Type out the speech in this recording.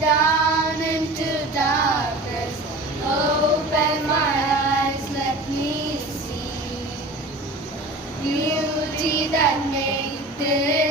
down into darkness. Open my eyes, let me see beauty that made this